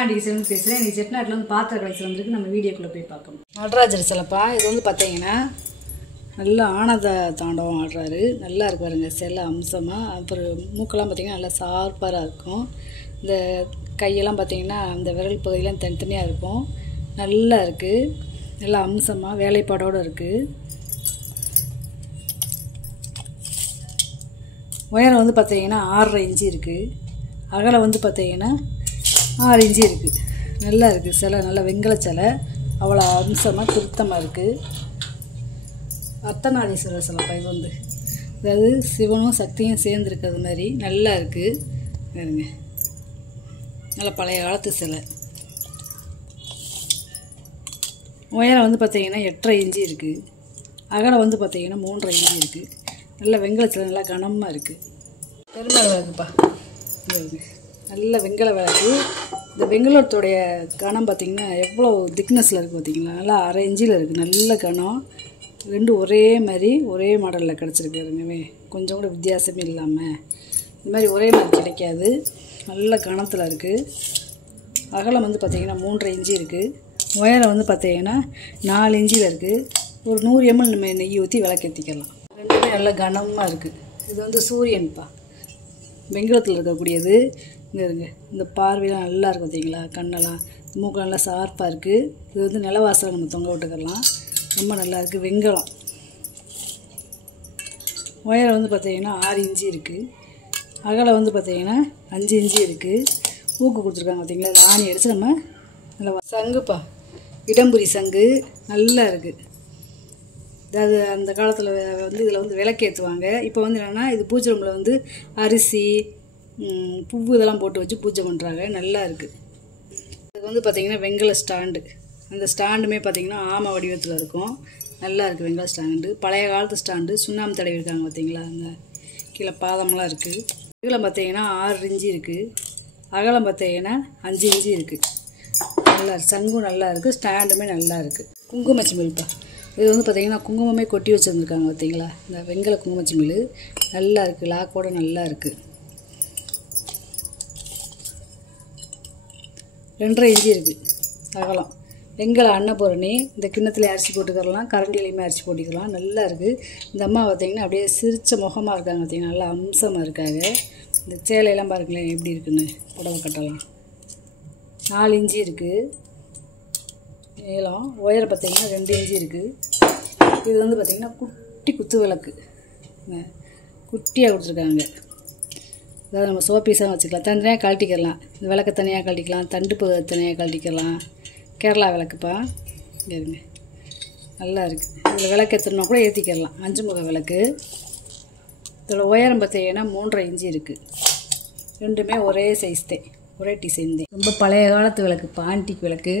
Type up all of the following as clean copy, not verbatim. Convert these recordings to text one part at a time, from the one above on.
மகாண்டி kitchen பேசுகிறேன். நீ செட்டிநாட்டில் வந்து பாத்திர கலைச்சல் வந்துருக்கு. நம்ம வீடியோக்குள்ளே போய் பார்க்கணும். நடராஜர் சிலைப்பா. இது வந்து பார்த்தீங்கன்னா நல்லா ஆனந்த தாண்டவம் ஆடுறாரு. நல்லா இருக்கு பாருங்க, சிலை அம்சமாக. அப்புறம் மூக்கெல்லாம் பார்த்திங்கன்னா நல்லா ஷார்ப்பாக இருக்கும். இந்த கையெல்லாம் பார்த்திங்கன்னா அந்த விரல் பகுதியெலாம் தனித்தனியாக இருக்கும். நல்லா இருக்குது, நல்லா அம்சமாக வேலைப்பாடோடு இருக்குது. உயரம் வந்து பார்த்தீங்கன்னா 6.5 இன்ச்சு இருக்குது. அகலம் வந்து பார்த்தீங்கன்னா 6 இன்ச்சு இருக்குது. நல்லா இருக்குது சிலை, நல்லா வெங்கல சிலை, அவ்வளோ அம்சமாக திருத்தமாக இருக்குது. அர்த்தநாரீஸ்வரர் சிலைப்பா. இது வந்து அதாவது சிவனும் சக்தியும் சேர்ந்துருக்கிறது மாதிரி நல்லா இருக்குது. பாருங்க, நல்லா பழைய காலத்து சிலை. உயரம் வந்து பார்த்தீங்கன்னா 8.5 இன்ச்சு இருக்குது. அகலம் வந்து பார்த்தீங்கன்னா 3.5 இன்ச்சு இருக்குது. நல்ல வெங்கல சிலை, நல்லா கனமாக இருக்குது. பெருமாள் விளக்குப்பா. நல்ல வெங்கல விளக்கு. இந்த வெங்கலத்தோடைய கனம் பார்த்திங்கன்னா எவ்வளோ திக்னஸில் இருக்குது பார்த்திங்களா. நல்லா 1/2 இன்ச்சில் இருக்குது. நல்ல கனம். ரெண்டும் ஒரே மாதிரி ஒரே மாடலில் கிடச்சிருக்குதுங்கவே. கொஞ்சம் கூட வித்தியாசமே இல்லாமல் இந்த மாதிரி ஒரே மாதிரி கிடைக்காது. நல்ல கணத்தில் இருக்குது. அகலம் வந்து பார்த்திங்கன்னா 3.5 இன்ச்சு இருக்குது. உயரம் வந்து பார்த்திங்கன்னா 4 இன்ச்சில் இருக்குது. ஒரு 100 ml நம்ம நெய் ஊற்றி விளக்கேற்றிக்கலாம். ரெண்டுமே நல்ல கனமாக இருக்குது. இது வந்து சூரியன்ப்பா, வெங்கலத்தில் இருக்கக்கூடியது. இங்கே இருங்க, இந்த பார்வையெல்லாம் நல்லா இருக்குது பார்த்தீங்களா. கண்ணெல்லாம் மூக்கு நல்லா ஷார்ப்பாக இருக்குது. இது வந்து நிலவாசலை நம்ம தொங்க விட்டுக்கலாம். ரொம்ப நல்லா இருக்குது. வெங்கலம். உயரம் வந்து பார்த்திங்கன்னா 6 இன்ச்சு இருக்குது. அகலம் வந்து பார்த்திங்கன்னா 5 இன்ச்சு இருக்குது. ஊக்கு கொடுத்துருக்காங்க பார்த்தீங்களா. இது ஆணி அடித்து நம்ம நல்லா. சங்குப்பா, இடம்புரி சங்கு நல்லா இருக்குது. அது அந்த காலத்தில் வந்து இதில் வந்து விளக்கேற்றுவாங்க. இப்போ வந்து என்னென்னா இது பூஜை ரூமில் வந்து அரிசி பூவு இதெல்லாம் போட்டு வச்சு பூஜை பண்ணுறாங்க. நல்லா இருக்குது. இது வந்து பார்த்திங்கன்னா வெங்கல ஸ்டாண்டு. அந்த ஸ்டாண்டுமே பார்த்திங்கன்னா ஆமை வடிவத்தில் இருக்கும். நல்லா இருக்குது வெங்கல ஸ்டாண்டு. பழைய காலத்து ஸ்டாண்டு. சுண்ணாம்பு தடவி இருக்காங்க பார்த்தீங்களா. அந்த கீழே பாதமெல்லாம் இருக்குது. இதில் பார்த்திங்கன்னா 6 இன்ச்சு இருக்குது. அகலம் பார்த்திங்கன்னா 5 இன்ச்சு இருக்குது. நல்லா சங்கும் நல்லா இருக்குது. ஸ்டாண்டுமே நல்லா இருக்குது. குங்குமச்சிமில்ப்பா. இது வந்து பார்த்திங்கன்னா குங்குமமே கொட்டி வச்சுருந்துருக்காங்க பார்த்தீங்களா. இந்த வெங்கல குங்குமச்சிமில் நல்லா இருக்குது. லாக்கோடு நல்லா இருக்குது. 2.5 இன்ச்சு இருக்குது அகலம். வெங்கல அன்னபூரணி. இந்த கிண்ணத்தில் அரிசி போட்டுக்கலாம், கரண்டிலையுமே அரிசி போட்டுக்கலாம். நல்லா இருக்குது. இந்த அம்மா பார்த்திங்கன்னா அப்படியே சிரித்த முகமாக இருக்காங்க பார்த்திங்கன்னா. நல்லா அம்சமாக இருக்காங்க. இந்த சேலையெல்லாம் பாருங்களேன் எப்படி இருக்குன்னு. புடவை கட்டலாம். 4 இன்ச்சு இருக்குது நீளம். உயரம் பார்த்திங்கன்னா 2 இன்ச்சு இருக்குது. இது வந்து பார்த்திங்கன்னா குட்டி குத்து விளக்கு, குட்டியாக கொடுத்துருக்காங்க. அதாவது நம்ம சோப்பீஸாக வச்சுக்கலாம். தனியாக கழட்டிக்கலாம். இந்த விளக்கை தனியாக கழட்டிக்கலாம், தண்டு தனியாக கழட்டிக்கலாம். கேரளா விளக்குப்பா. இருங்க, நல்லா இருக்குது. இதில் விளக்கு ஏற்றணுன்னா கூட ஏற்றிக்கலாம். 5 முக விளக்கு. இதோட உயரம் பார்த்திங்கன்னா 3.5 இன்ச்சு இருக்குது. ரெண்டுமே ஒரே சைஸ் தான், ஒரே டிசைன் தான். ரொம்ப பழைய காலத்து விளக்குப்பா, ஆன்டிக் விளக்கு.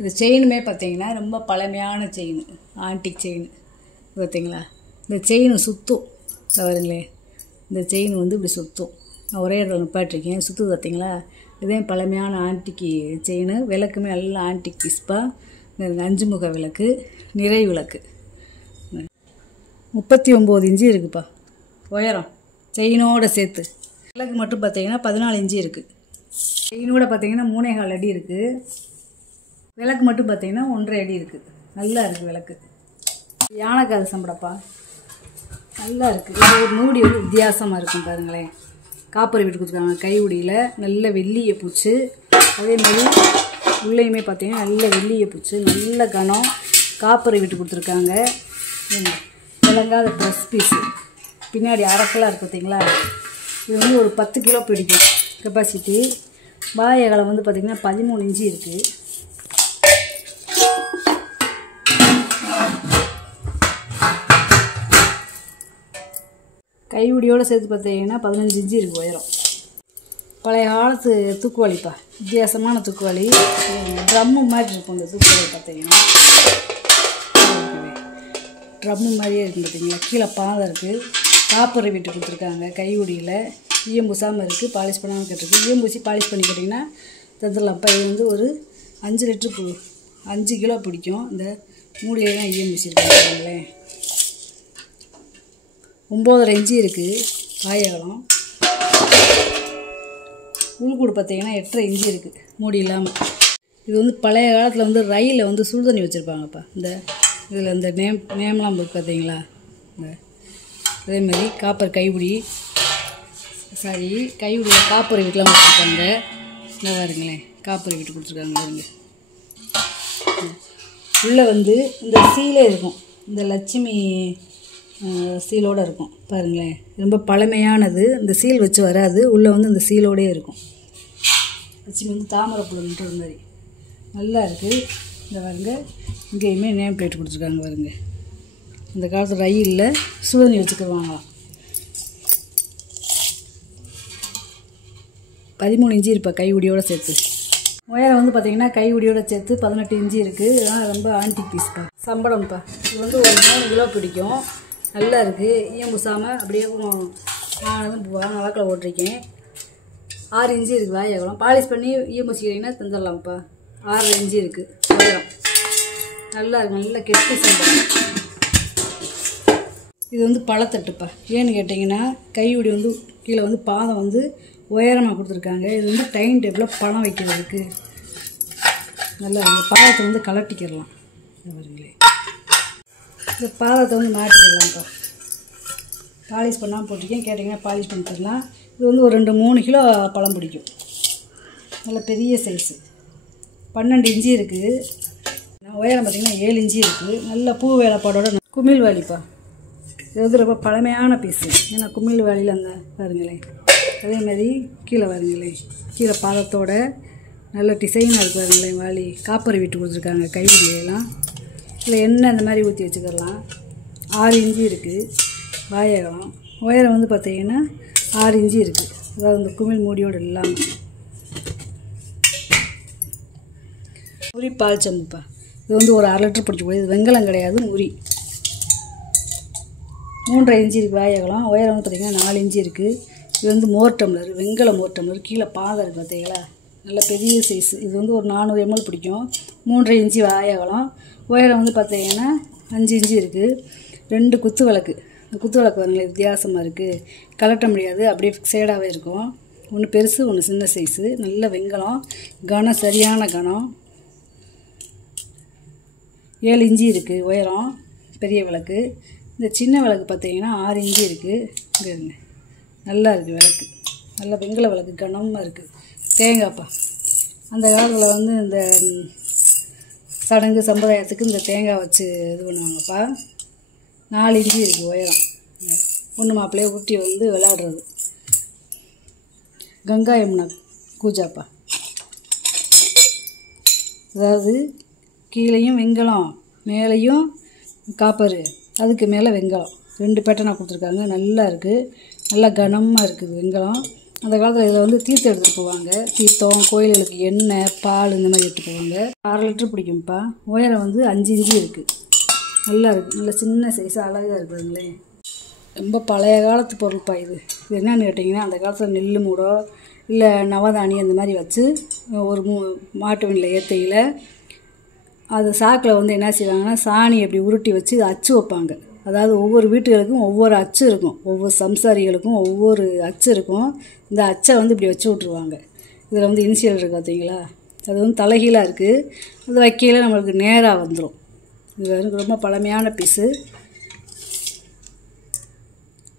இது செயினுமே பார்த்திங்கன்னா ரொம்ப பழமையான செயின், ஆன்டிக் செயின் பார்த்திங்களா. இந்த செயின் சுற்றும் வருங்களே. இந்த செயின் வந்து இப்படி சுற்றும். நான் ஒரே இடத்துல நிப்பாட்டிருக்கேன், சுற்று பார்த்திங்களா. இதே பழமையான ஆன்டிக்கு செயின். விளக்குமே நல்லா ஆன்டிக் பீஸ்ப்பா. 5 முக விளக்கு, நிறை விளக்கு. 39 இன்ச்சு இருக்குதுப்பா உயரம் செயினோடு சேர்த்து. விளக்கு மட்டும் பார்த்திங்கன்னா 14 இன்ச்சு இருக்குது. செயினோட பார்த்திங்கன்னா 3.25 அடி இருக்குது. விளக்கு மட்டும் பார்த்திங்கன்னா 1.5 அடி இருக்குது. நல்லா இருக்குது விளக்கு. யானைக்காது சம்படப்பா. நல்லா இருக்குது. இது மூடி வந்து வித்தியாசமாக இருக்கும் பாருங்களேன். காப்பரை விட்டு கொடுத்துருக்காங்க கைவுடியில். நல்ல வெள்ளியை பூச்சு. அதே மாதிரி உள்ளேயுமே பார்த்திங்கன்னா நல்ல வெள்ளியை பூச்சு, நல்ல கனம். காப்பரை விட்டு கொடுத்துருக்காங்க. விளங்காத ட்ரெஸ் பீஸு. பின்னாடி அரக்கெல்லாம் இருக்குது பார்த்திங்களா. இது வந்து ஒரு 10 கிலோ பிடிக்கும் கெப்பாசிட்டி. வாய் அகலம் வந்து பார்த்திங்கன்னா 13 இன்ச்சு இருக்குது. கைவுடியோடு சேர்த்து பார்த்தீங்கன்னா 15 இன்ச்சு இருக்குது உயரம். பழைய காலத்து தூக்குவாளிப்பா, வித்தியாசமான தூக்குவாளி. ட்ரம்மு மாதிரி இருக்கும் இந்த தூக்குவாளி பார்த்தீங்கன்னா. ட்ரம்மு மாதிரியே இருக்குது பார்த்தீங்களா. கீழே பாதம் இருக்குது. காப்பரை விட்டு கொடுத்துருக்காங்க கைவுடியில். ஈயம் பூசாமல் இருக்குது, பாலிஷ் பண்ணாமல் கேட்டிருக்கு. ஈயம் பூசி பாலிஷ் பண்ணி கேட்டிங்கன்னா தந்துடலாம்ப்பா. இது வந்து ஒரு 5 லிட்டரு 5 கிலோ பிடிக்கும். இந்த மூடியெல்லாம் ஈயம் பூசிருக்காங்களே. 9.5 இன்ச்சு இருக்குது வாயகலம். உள்கூடு பார்த்தீங்கன்னா 8.5 இன்ச்சு இருக்குது மூடி இல்லாமல். இது வந்து பழைய காலத்தில் வந்து ரயிலில் வந்து சுடுதண்ணி வச்சுருப்பாங்கப்பா. இந்த இதில் இந்த நேம்லாம் இருக்குது பார்த்தீங்களா. இந்த அதேமாதிரி காப்பர் கைப்பிடி கைப்பிடியில் காப்பர் வீட்டெலாம் வச்சுருக்காங்க. இந்த பாருங்களேன், காப்பர் வீட்டு கொடுத்துருக்காங்க பாருங்க. உள்ளே வந்து இந்த சீலே இருக்கும், இந்த லட்சுமி சீலோடு இருக்கும் பாருங்களேன். ரொம்ப பழமையானது, இந்த சீல் வச்சு வராது, உள்ளே வந்து இந்த சீலோடே இருக்கும். லட்சுமி வந்து தாமரை புழுன்றது மாதிரி நல்லா இருக்குது. இந்த பாருங்க, இங்கேயுமே நேம் பிளேட் கொடுத்துருக்காங்க பாருங்க. இந்த காலத்து ரயிலில் சுடுதண்ணி வச்சுக்குவாங்களாம். 13 இன்ச்சு இருப்பா கைவிடியோடு சேர்த்து. உயரம் வந்து பார்த்திங்கன்னா கைவிடியோடு சேர்த்து 18 இன்ச்சு இருக்குது. இதெல்லாம் ரொம்ப ஆன்டிக் பீஸ்ப்பா. சம்பளம்ப்பா. இது வந்து ஒரு 3 கிலோ பிடிக்கும். நல்லா இருக்குது, ஈயம் பூசாமல் அப்படியே நான் வந்து வாக்கில் ஓட்டிருக்கேன். 6 இன்ச்சு இருக்குது வாயகலம். பாலிஷ் பண்ணி ஈயம் பூசிக்கிட்டிங்கன்னா தந்துடலாம்ப்பா. 6 இன்ச்சு இருக்குது உயரம். நல்லா இருக்குது, நல்லா கெட்டி சம்பளம். இது வந்து பழத்தட்டுப்பா. ஏன்னு கேட்டிங்கன்னா கைவிடி வந்து கீழே வந்து பாதம் வந்து உயரமாக கொடுத்துருக்காங்க. இது வந்து டைம் டேபிளில் பழம் வைக்கிறதுக்கு நல்லா. இந்த பாதத்தை வந்து கலட்டிக்கிடலாம். பாருங்களே, இந்த பாதத்தை வந்து மாட்டிக்கிடலாம்ப்பா. பாலிஷ் பண்ணாமல் போட்டிருக்கேன், கேட்டிங்கன்னா பாலிஷ் பண்ணி தரலாம். இது வந்து ஒரு 2-3 கிலோ பழம் பிடிக்கும். நல்ல பெரிய சைஸு. 12 இன்ச்சு இருக்குது. உயரம் பார்த்திங்கன்னா 7 இன்ச்சு இருக்குது. நல்ல பூ வேலைப்பாடோட குமிழ் வாலிப்பா. இது வந்து ரொம்ப பழமையான பீஸு. ஏன்னா குமிழ் வாலியில் அந்த பாருங்களேன். அதேமாதிரி கீழே பாருங்களேன், கீழே பாதத்தோட நல்ல டிசைனாக இருக்குது பாருங்களேன். வாலி காப்பரை விட்டு கொடுத்துருக்காங்க கைவிடியெல்லாம். இல்லை எண்ணெய் அந்த மாதிரி ஊற்றி வச்சுக்கலாம். 6 இன்ச்சு இருக்குது வாயகம். உயரம் வந்து பார்த்திங்கன்னா 6 இன்ச்சு இருக்குது. அதாவது இந்த குமிழ் மூடியோடு இல்லாமல். உரி பால் சம்புப்பா. இது வந்து ஒரு 1/2 லிட்டர் பிடிக்கக்கூடிய. இது வெங்கலம் கிடையாது, உரி. 3.5 இன்ச்சு இருக்குது வாயகலம். உயரம் வந்து பார்த்திங்கன்னா 4 இன்ச்சு இருக்குது. இது வந்து மோர் டம்ளர், வெங்கல மோர் டம்ளர். கீழே பாதம் இருக்குது பார்த்தீங்களா, நல்ல பெரிய சைஸு. இது வந்து ஒரு 400 ml பிடிக்கும். 3.5 இன்ச்சு வாயகலம். உயரம் வந்து பார்த்திங்கன்னா 5 இன்ச்சு இருக்குது. 2 குத்து விளக்கு. இந்த குத்து விளக்கு பாருங்களேன், வித்தியாசமாக இருக்குது. கலட்ட முடியாது, அப்படியே ஃபிக்ஸேடாகவே இருக்கும். ஒன்று பெருசு, ஒன்று சின்ன சைஸு. நல்ல வெங்கலம், கனம் சரியான கனம். 7 இன்ச்சு இருக்குது உயரம் பெரிய விளக்கு. இந்த சின்ன விளக்கு பார்த்தீங்கன்னா 6 இன்ச்சு இருக்குது. இங்கே இருங்க, நல்லா இருக்குது விளக்கு. நல்ல வெங்கல விளக்கு, கனமாக இருக்குது. தேங்காய்ப்பா. அந்த காலத்தில் வந்து இந்த சடங்கு சம்பிரதாயத்துக்கு இந்த தேங்காய் வச்சு இது பண்ணுவாங்கப்பா. 4 இன்ச்சு இருக்குது உயரம். பொண்ணு மாப்பிள்ளையே ஊட்டி வந்து விளையாடுறது. கங்கா யமுனா பூஜாப்பா. அதாவது கீழேயும் வெங்கலம், மேலேயும் காப்பரு, அதுக்கு மேலே வெங்கலம். 2 பேட்டர்னாக கொடுத்துருக்காங்க. நல்லா இருக்குது, நல்லா கனமாக இருக்குது வெங்கலம். அந்த காலத்தில் இதில் வந்து தீர்த்தம் எடுத்துகிட்டு போவாங்க. தீர்த்தம், கோயில்களுக்கு எண்ணெய், பால் இந்த மாதிரி எடுத்துகிட்டு போவாங்க. 6 லிட்டர் பிடிக்கும்ப்பா. உயரம் வந்து 5 இன்ச்சு இருக்குது. நல்லா இருக்குது, நல்ல சின்ன சைஸு, அழகாக இருக்குதுங்களே. ரொம்ப பழைய காலத்து பொருள்ப்பா இது. இது என்னென்னு கேட்டிங்கன்னா, அந்த காலத்தில் நெல் மூடோ இல்லை நவதானி அந்த மாதிரி வச்சு ஒரு மாட்டு வண்டியில் ஏற்றையில் அது சாக்கில் வந்து என்ன செய்வாங்கன்னா, சாணி அப்படி உருட்டி வச்சு அச்சு வைப்பாங்க. அதாவது ஒவ்வொரு வீட்டுகளுக்கும் ஒவ்வொரு அச்சு இருக்கும், ஒவ்வொரு சம்சாரிகளுக்கும் ஒவ்வொரு அச்சு இருக்கும். இந்த அச்சை வந்து இப்படி வச்சு விட்ருவாங்க. இதில் வந்து இனிஷியல் இருக்குது பார்த்தீங்களா, அது வந்து தலைகீழாக இருக்குது. அது வைக்கையில் நம்மளுக்கு நேராக வந்துடும். இது வந்து ரொம்ப பழமையான பீஸு.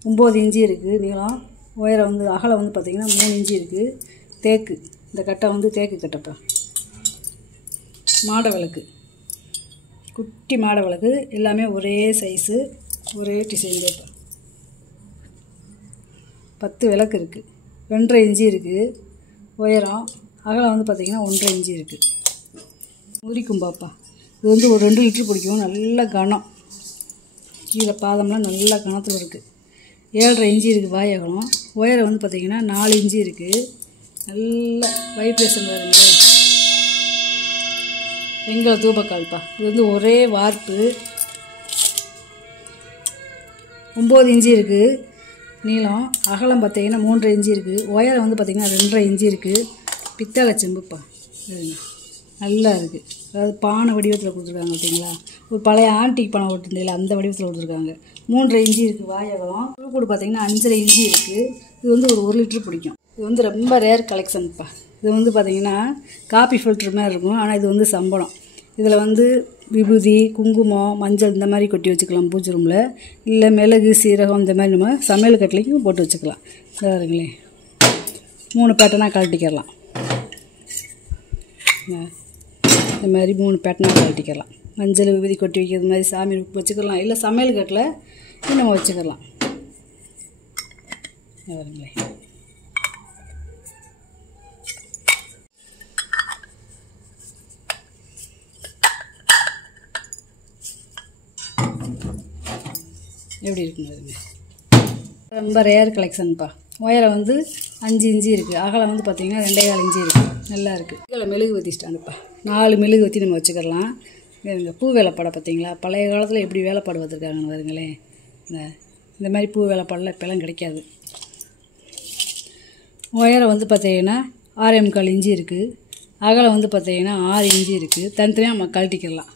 9 இன்ச்சு இருக்குது நீளம். உயரம் வந்து அகலம் வந்து பார்த்திங்கன்னா 3 இன்ச்சு இருக்குது. தேக்கு, இந்த கட்டை வந்து தேக்கு கட்டைப்பா. மாட விளக்கு, குட்டி மாட விளக்கு. எல்லாமே ஒரே சைஸு, ஒரே டிசைன் தான். 10 விளக்கு இருக்குது. 2.5 இன்ச்சு இருக்குது உயரம். அகலம் வந்து பார்த்திங்கன்னா 1.5 இன்ச்சு இருக்குது. உரிக்கும்பாப்பா. இது வந்து ஒரு 2 லிட்டர் பிடிக்கும். நல்ல கனம், கீழே பாதம்லாம் நல்ல கனத்தில் இருக்குது. 7.5 இன்ச்சு இருக்குது வாயகலம். உயரம் வந்து பார்த்திங்கன்னா 4 இன்ச்சு இருக்குது. நல்ல வைப்ரேஷன் வருங்க. வெங்கல தூபக்கால்ப்பா. இது வந்து ஒரே வார்ப்பு. 9 இன்ச்சு இருக்குது நீளம். அகலம் பார்த்திங்கன்னா 3.5 இன்ச்சு இருக்குது. உயரம் வந்து பார்த்திங்கன்னா 2.5 இன்ச்சு இருக்குது. பித்தளை செம்புப்பா. நல்லா இருக்குது. அதாவது பானை வடிவத்தில் கொடுத்துருக்காங்க பார்த்தீங்களா, ஒரு பழைய ஆன்டிக் பானை ஓட்டுருந்தில்ல அந்த வடிவத்தில் கொடுத்துருக்காங்க. 3.5 இன்ச்சு இருக்குது வாயகலம். உள்கூடு பார்த்திங்கன்னா 5.5 இன்ச்சு இருக்குது. இது வந்து ஒரு 1 லிட்டர் பிடிக்கும். இது வந்து ரொம்ப ரேர் கலெக்ஷன்ப்பா. இது வந்து பார்த்திங்கன்னா காப்பி ஃபில்ட்ரு மாதிரி இருக்கும். ஆனால் இது வந்து சம்பளம். இதில் வந்து விபூதி, குங்குமம், மஞ்சள் இந்த மாதிரி கொட்டி வச்சுக்கலாம் பூஜை ரூமில். இல்லை மிளகு, சீரகம் இந்த மாதிரி நம்ம சமையல் கட்டிலையும் போட்டு வச்சுக்கலாம். பாருங்களேன், 3 பேட்டர்னாக கழட்டிக்கிறலாம். இந்த மாதிரி 3 பேட்டர்னாக கழட்டிக்கலாம். மஞ்சள், விபூதி கொட்டி வைக்கிறது மாதிரி சாமி வச்சுக்கலாம். இல்லை சமையல் கட்டில் நம்ம வச்சுக்கலாம். பாருங்களேன், எப்படி இருக்குங்க. ரொம்ப ரேர் கலெக்ஷன்ப்பா. உயரம் வந்து 5 இன்ச்சு இருக்குது. அகலம் வந்து பார்த்திங்கன்னா 2.25 இன்ச்சு இருக்குது. நல்லா இருக்குது. இதில் மெழுகு வத்தி ஸ்டாண்டுப்பா. 4 மெழுகு வத்தி நம்ம வச்சுக்கலாம். இந்த பூ வேலைப்பாடை பார்த்திங்களா, பழைய காலத்தில் எப்படி வேலைப்பாடு வச்சுருக்காங்கன்னு பாருங்களேன். இந்த மாதிரி பூ வேலைப்பாடெலாம் இப்போலாம் கிடைக்காது. உயரம் வந்து பார்த்திங்கன்னா 6.25 இன்ச்சு இருக்குது. அகலம் வந்து பார்த்திங்கன்னா 6 இன்ச்சு இருக்குது. தனித்தனியாக நம்ம கழட்டிக்கலாம்.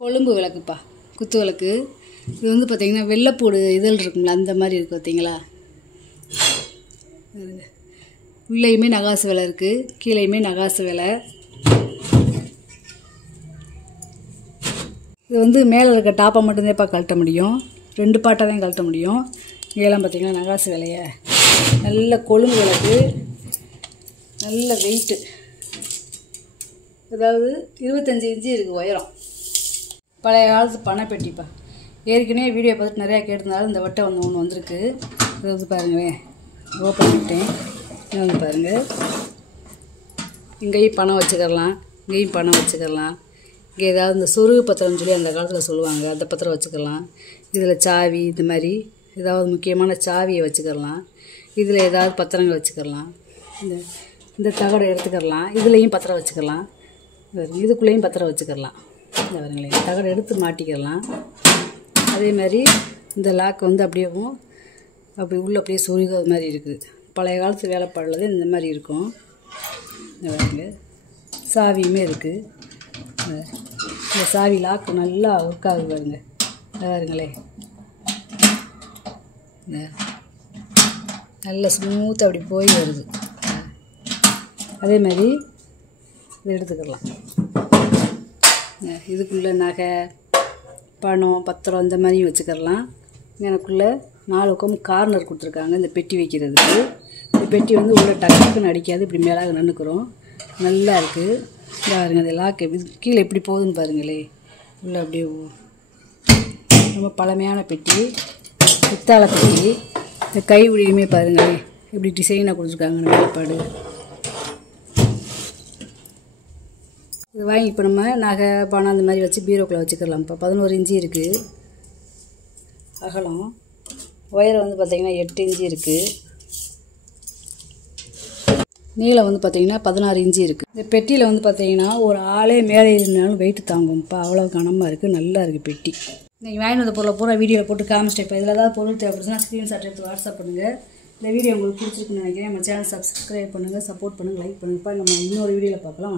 கொழும்பு விளக்குப்பா, குத்து விளக்கு. இது வந்து பார்த்திங்கன்னா வெள்ளைப்பூடு இதழ் இருக்குங்களா, அந்த மாதிரி இருக்குது பார்த்திங்களா. உள்ளேயுமே நகாசு விலை இருக்குது, கீழேயுமே நகாசு விலை. இது வந்து மேலே இருக்க டாப்பை மட்டும்தான்ப்பா கழட்ட முடியும். 2 பாட்டாக தான் கழட்ட முடியும். இதெல்லாம் பார்த்திங்கன்னா நகாசு விலையை. நல்ல கொழும்பு விளக்கு, நல்ல வெயிட்டு. அதாவது 25 இன்ச்சு இருக்குது உயரம். பழைய காலத்து பணப்பெட்டிப்பா. ஏற்கனவே வீடியோ பார்த்துட்டு நிறையா கேட்டிருந்தாலும் இந்த வட்டை வந்து ஒன்று வந்திருக்கு. இது வந்து பாருங்களேன், ஓப்பன் பண்ணிட்டேன். இது வந்து பாருங்கள், இங்கேயும் பணம் வச்சுக்கலாம், இங்கேயும் பணம் வச்சுக்கலாம். இங்கே ஏதாவது இந்த சொருகு பத்திரம்னு சொல்லி அந்த காலத்தில் சொல்லுவாங்க, அந்த பத்திரம் வச்சுக்கலாம். இதில் சாவி, இந்த மாதிரி ஏதாவது முக்கியமான சாவியை வச்சுக்கலாம். இதில் ஏதாவது பத்திரங்கள் வச்சுக்கலாம். இந்த தகடை எடுத்துக்கலாம். இதுலேயும் பத்திரம் வச்சுக்கலாம். இதுக்குள்ளேயும் பத்திரம் வச்சுக்கலாம். இந்த பாருங்களேன், தகடை எடுத்து மாட்டிக்கலாம். அதே மாதிரி இந்த லாக் வந்து அப்படியேவும் அப்படி உள்ளே அப்படியே சொருகிறது மாதிரி இருக்குது. பழைய காலத்து வேலைப்பாடில் தான் இந்த மாதிரி இருக்கும். இந்த பாருங்க, சாவியுமே இருக்குது. இந்த சாவி லாக்கு நல்லா ஒர்க் ஆகுது பாருங்க. பாருங்களே, நல்ல ஸ்மூத்தாக அப்படி போய் வருது. அதே மாதிரி இதை எடுத்துக்கலாம். இதுக்குள்ளே நகை, பணம், பத்திரம் இந்த மாதிரியும் வச்சுக்கலாம். எனக்குள்ளே 4 பக்கம் கார்னர் கொடுத்துருக்காங்க இந்த பெட்டி வைக்கிறதுக்கு. இந்த பெட்டி வந்து உள்ளே டக்குன்னு அடிக்காது, இப்படி மேலாக நின்றுக்கிறோம். நல்லா இருக்குது. பாருங்க, அந்த லாக்கு கீழே எப்படி போகுதுன்னு பாருங்களே. உள்ளே அப்படியே ரொம்ப பழமையான பெட்டி, பித்தாளை பெட்டி. இந்த கை உடையுமே பாருங்களேன், எப்படி டிசைனாக கொடுத்துருக்காங்க வேலைப்பாடு. இது வாங்கி இப்போ நம்ம நகை, பணம் அந்த மாதிரி வச்சு பீரோக்குள்ளே வச்சுக்கலாம். இப்போ 11 இன்ச்சு இருக்குது அகலம். உயரம் வந்து பார்த்திங்கன்னா 8 இன்ச்சு இருக்குது. நீளம் வந்து பார்த்திங்கன்னா 16 இன்ச்சு இருக்குது. இந்த பெட்டியில் வந்து பார்த்திங்கன்னா ஒரு ஆளே மேலே இருந்தாலும் வெயிட் தாங்கும். இப்போ அவ்வளோ கனமாக இருக்குது. நல்லா இருக்குது பெட்டி. நீங்கள் வாங்கி வந்த பொருளை பூரா வீடியோவில் போட்டு காமிச்சிட்டேன். இப்போ இதில் ஏதாவது பொருள் தேவைப்படுச்சுன்னா ஸ்க்ரீன்ஷாட் எடுத்து வாட்ஸ்அப் பண்ணுங்கள். இந்த வீடியோ உங்களுக்கு பிடிச்சிருக்குன்னு நினைக்கிறேன். நம்ம சேனல் சப்ஸ்கிரைப் பண்ணுங்கள், சப்போர்ட் பண்ணுங்கள், லைக் பண்ணுங்கள். இப்போ நம்ம இன்னொரு வீடியோவில் பார்க்கலாம்.